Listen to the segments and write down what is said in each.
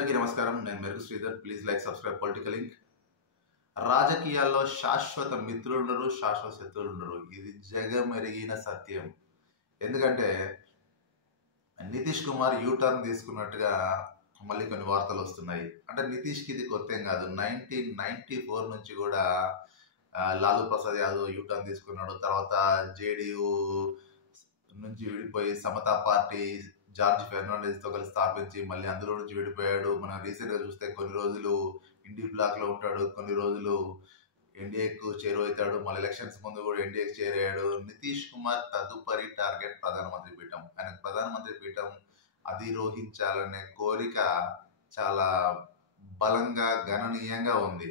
అందరికీ నమస్కారం. నేను మెరుగు Sridhar. Please like, subscribe political link. రాజకీయాల్లో శాశ్వత మిత్రులుండరు, శాశ్వత శత్రువులుండరు. ఇది జగమెరిగిన సత్యం. ఎందుకంటే నితీష్ కుమార్ యూటర్న్ తీసుకున్నట్టుగా మళ్ళీ కొన్ని వార్తలు వస్తున్నాయి. అంటే నితీష్కి ఇది కొత్త ఏం కాదు. 1994 నుంచి కూడా లాలూ ప్రసాద్ యాదవ్ యూటర్న్ తీసుకున్నాడు. తర్వాత జేడీయూ నుంచి విడిపోయి సమతా పార్టీ జార్జ్ ఫెర్నాండెస్ తో కలిసి స్థాపించి మళ్ళీ అందులో నుంచి విడిపోయాడు. మనం రీసెంట్ గా చూస్తే కొన్ని రోజులు ఇండి బ్లాక్ లో ఉంటాడు, కొన్ని రోజులు ఎన్డీఏకు చేరువవుతాడు, మళ్ళీ ఎలక్షన్స్ ముందు కూడా ఎన్డీఏకి చేరాడు. నితీష్ కుమార్ తదుపరి టార్గెట్ ప్రధానమంత్రి పీఠం. ఆయన ప్రధానమంత్రి పీఠం అధిరోహించాలనే కోరిక చాలా బలంగా గణనీయంగా ఉంది.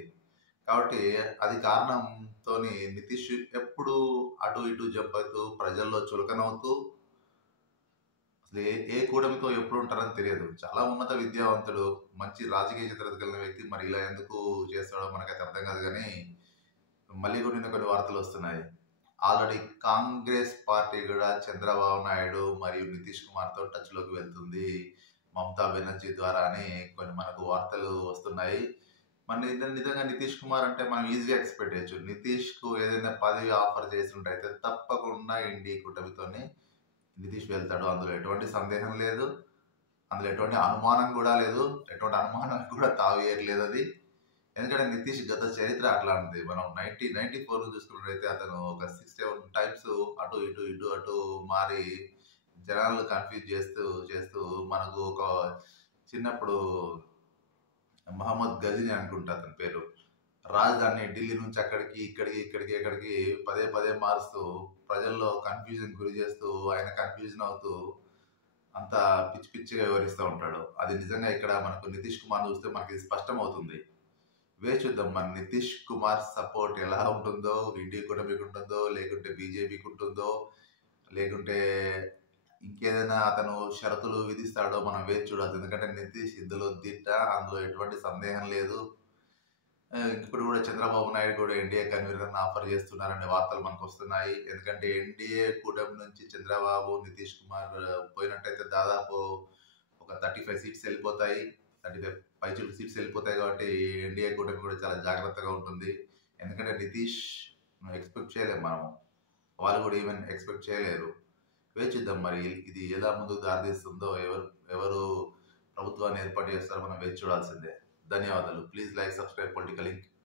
కాబట్టి అది కారణంతో నితీష్ ఎప్పుడు అటు ఇటు జంప్ అవుతూ ప్రజల్లో చులకనవుతూ అసలు ఏ కూటమితో ఎప్పుడు ఉంటారని తెలియదు. చాలా ఉన్నత విద్యావంతుడు, మంచి రాజకీయ చిత్రత కలిగిన వ్యక్తి. మరి ఇలా ఎందుకు చేస్తాడో మనకైతే అర్థం కాదు. కానీ మళ్ళీ కొన్ని వార్తలు వస్తున్నాయి. ఆల్రెడీ కాంగ్రెస్ పార్టీ కూడా చంద్రబాబు నాయుడు మరియు నితీష్ కుమార్ తో టచ్ లోకి వెళ్తుంది మమతా బెనర్జీ ద్వారా అని కొన్ని మనకు వార్తలు వస్తున్నాయి. మన నిజంగా నితీష్ కుమార్ అంటే మనం ఈజీగా ఎక్స్పెక్ట్ చేయొచ్చు. నితీష్ కు ఏదైనా పదవి ఆఫర్ చేసినట్టయితే తప్పకుండా ఇండి కూటమితోనే నితీష్ వెళ్తాడు. అందులో ఎటువంటి సందేహం లేదు, అందులో ఎటువంటి అనుమానం కూడా లేదు, ఎటువంటి అనుమానానికి కూడా తావేయట్లేదు అది. ఎందుకంటే నితీష్ గత చరిత్ర అట్లాంటిది. మనం 1994 చూసుకున్నట్టయితే అతను ఒక 6-7 టైమ్స్ అటు ఇటు మారి జనాలు కన్ఫ్యూజ్ చేస్తూ మనకు ఒక చిన్నప్పుడు మహమ్మద్ గజని అనుకుంటా అతని పేరు, రాజధాని ఢిల్లీ నుంచి అక్కడికి ఇక్కడికి పదే మారుస్తూ ప్రజల్లో కన్ఫ్యూజన్ గురి చేస్తూ ఆయన కన్ఫ్యూజన్ అవుతూ అంతా పిచ్చిగా వివరిస్తూ ఉంటాడు. అది నిజంగా ఇక్కడ మనకు నితీష్ కుమార్ చూస్తే మనకి స్పష్టం అవుతుంది. వేచి చూద్దాం మన నితీష్ కుమార్ సపోర్ట్ ఎలా ఉంటుందో, ఇండి కూటమికి ఉంటుందో, లేకుంటే బీజేపీకి ఉంటుందో, లేకుంటే ఇంకేదైనా అతను షరతులు విధిస్తాడో మనం వేచి చూడాలి. ఎందుకంటే నితీష్ ఇందులో దిట్ట, అందులో ఎటువంటి సందేహం లేదు. ఇప్పుడు కూడా చంద్రబాబు నాయుడు కూడా ఎన్డీఏ కన్వీనర్ ఆఫర్ చేస్తున్నారనే వార్తలు మనకు వస్తున్నాయి. ఎందుకంటే ఎన్డీఏ కూటమి నుంచి చంద్రబాబు, నితీష్ కుమార్ పోయినట్టయితే దాదాపు ఒక 35 సీట్స్ వెళ్ళిపోతాయి, 35 సీట్స్ వెళ్ళిపోతాయి. కాబట్టి ఎన్డీఏ కూటమి కూడా చాలా జాగ్రత్తగా ఉంటుంది. ఎందుకంటే నితీష్ ఎక్స్పెక్ట్ చేయలేము మనం, వాళ్ళు కూడా ఈవెన్ ఎక్స్పెక్ట్ చేయలేరు. వేచిద్దాం మరి ఇది ఎలా ముందుకు దారితీస్తుందో, ఎవరు ప్రభుత్వాన్ని ఏర్పాటు చేస్తారో మనం వేచి చూడాల్సిందే. ధన్యవాదాలు. Please like, subscribe political link.